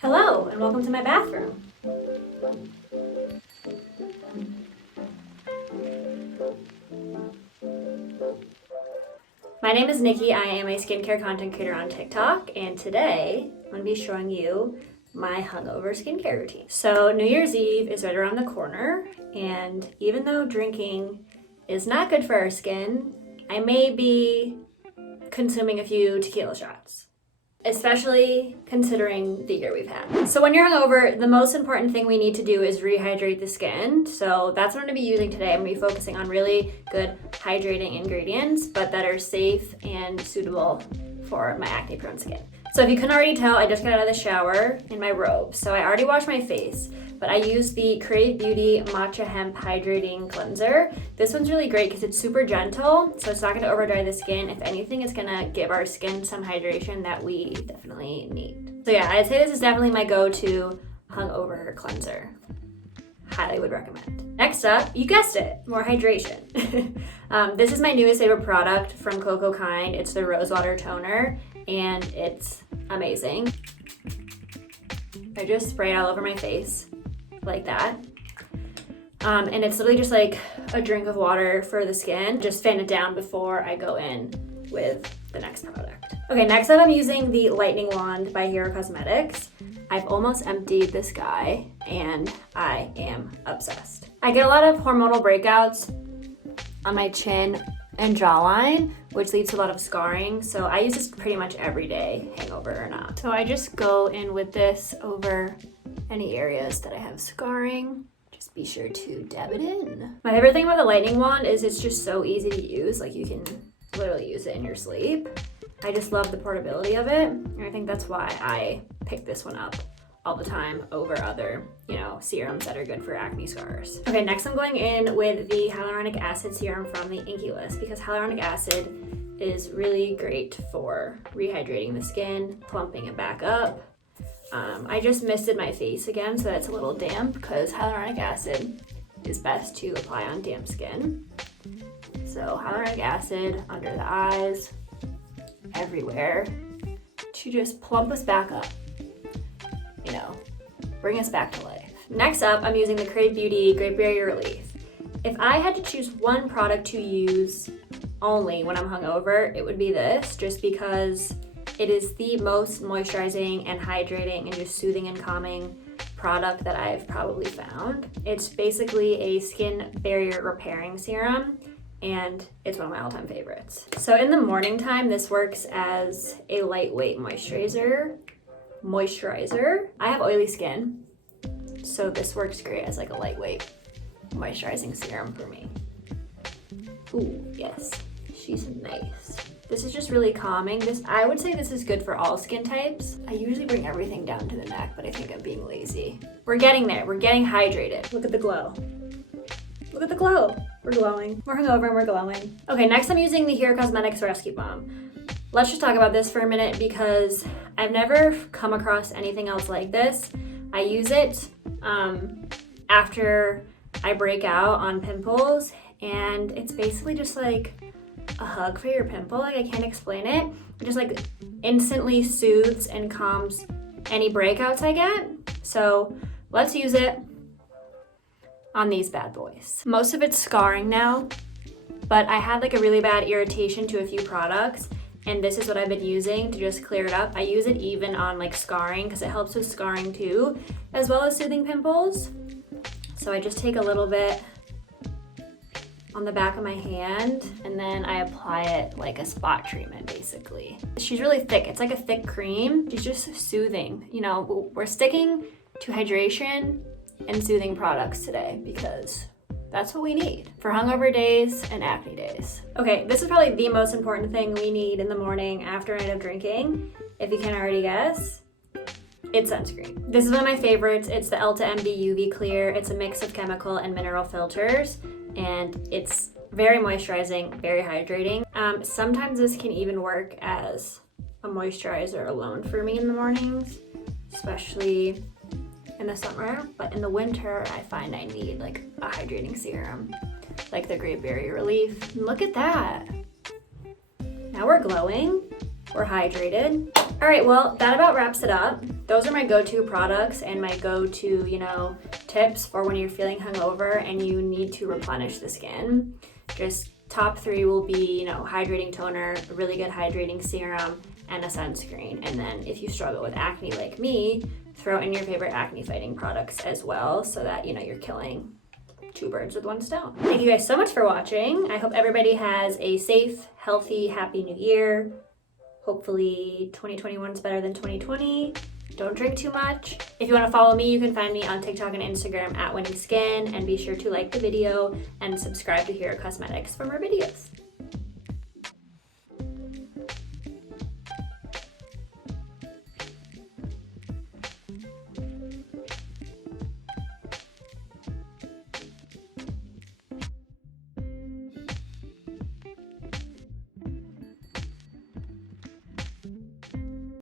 Hello, and welcome to my bathroom. My name is Nikki. I am a skincare content creator on TikTok, and today I'm going to be showing you my hungover skincare routine. So New Year's Eve is right around the corner, and even though drinking is not good for our skin, I may be consuming a few tequila shots, especially considering the year we've had. So when you're hungover, the most important thing we need to do is rehydrate the skin. So that's what I'm gonna be using today. I'm gonna be focusing on really good hydrating ingredients, but that are safe and suitable for my acne prone skin. So if you couldn't already tell, I just got out of the shower in my robe. So I already washed my face, but I use the Crave Beauty Matcha Hemp Hydrating Cleanser. This one's really great because it's super gentle, so it's not gonna overdry the skin. If anything, it's gonna give our skin some hydration that we definitely need. So yeah, I'd say this is definitely my go-to hungover cleanser. Highly would recommend. Next up, you guessed it, more hydration. This is my newest favorite product from Coco Kind. It's the Rose Water Toner, and it's amazing. I just spray it all over my face like that. And it's literally just like a drink of water for the skin. Just fan it down before I go in with the next product. Okay, next up I'm using the Lightning Wand by Hero Cosmetics. I've almost emptied this guy and I am obsessed. I get a lot of hormonal breakouts on my chin and jawline, which leads to a lot of scarring. So I use this pretty much every day, hangover or not. So I just go in with this over any areas that I have scarring. Just be sure to dab it in. My favorite thing about the Lightning Wand is it's just so easy to use. Like, you can literally use it in your sleep. I just love the portability of it. And I think that's why I pick this one up all the time over other, serums that are good for acne scars. Okay, next I'm going in with the hyaluronic acid serum from the Inky List, because hyaluronic acid is really great for rehydrating the skin, plumping it back up. I just misted my face again, so that's a little damp, because hyaluronic acid is best to apply on damp skin. So hyaluronic acid under the eyes, everywhere, to just plump us back up, bring us back to life. Next up, I'm using the Crave Beauty Great Barrier Relief. If I had to choose one product to use only when I'm hungover, it would be this, just because it is the most moisturizing and hydrating and just soothing and calming product that I've probably found. It's basically a skin barrier repairing serum, and it's one of my all-time favorites. So in the morning time, this works as a lightweight moisturizer. I have oily skin, so this works great as like a lightweight moisturizing serum for me. Ooh, yes, she's nice. This is just really calming. I would say this is good for all skin types. I usually bring everything down to the neck, but I think I'm being lazy. We're getting there. We're getting hydrated. Look at the glow. Look at the glow. We're glowing. We're hungover and we're glowing. Okay, next I'm using the Hero Cosmetics Rescue Balm. Let's just talk about this for a minute, because I've never come across anything else like this. I use it after I break out on pimples, and it's basically just like a hug for your pimple. Like, I can't explain it. It just like instantly soothes and calms any breakouts I get. So let's use it on these bad boys. Most of it's scarring now, but I had like a really bad irritation to a few products, and this is what I've been using to just clear it up. I use it even on like scarring, because it helps with scarring too, as well as soothing pimples. So I just take a little bit on the back of my hand, and then I apply it like a spot treatment, basically. She's really thick. It's like a thick cream. She's just soothing. We're sticking to hydration and soothing products today, because that's what we need for hungover days and acne days. Okay, this is probably the most important thing we need in the morning after a night of drinking. If you can't already guess, it's sunscreen. This is one of my favorites. It's the Elta MD UV Clear. It's a mix of chemical and mineral filters, and it's very moisturizing, very hydrating. Sometimes this can even work as a moisturizer alone for me in the mornings, especially in the summer, but in the winter, I find I need like a hydrating serum, like the Great Barrier Relief. And look at that. Now we're glowing, we're hydrated. All right, well, that about wraps it up. those are my go-to products and my go-to, tips for when you're feeling hungover and you need to replenish the skin. Just top 3 will be, hydrating toner, a really good hydrating serum, and a sunscreen. And then if you struggle with acne like me, throw in your favorite acne fighting products as well, so that, you're killing 2 birds with 1 stone. Thank you guys so much for watching. I hope everybody has a safe, healthy, happy new year. Hopefully 2021 is better than 2020. Don't drink too much. If you want to follow me, you can find me on TikTok and Instagram at Winning Skin, and be sure to like the video and subscribe to Hero Cosmetics for more videos.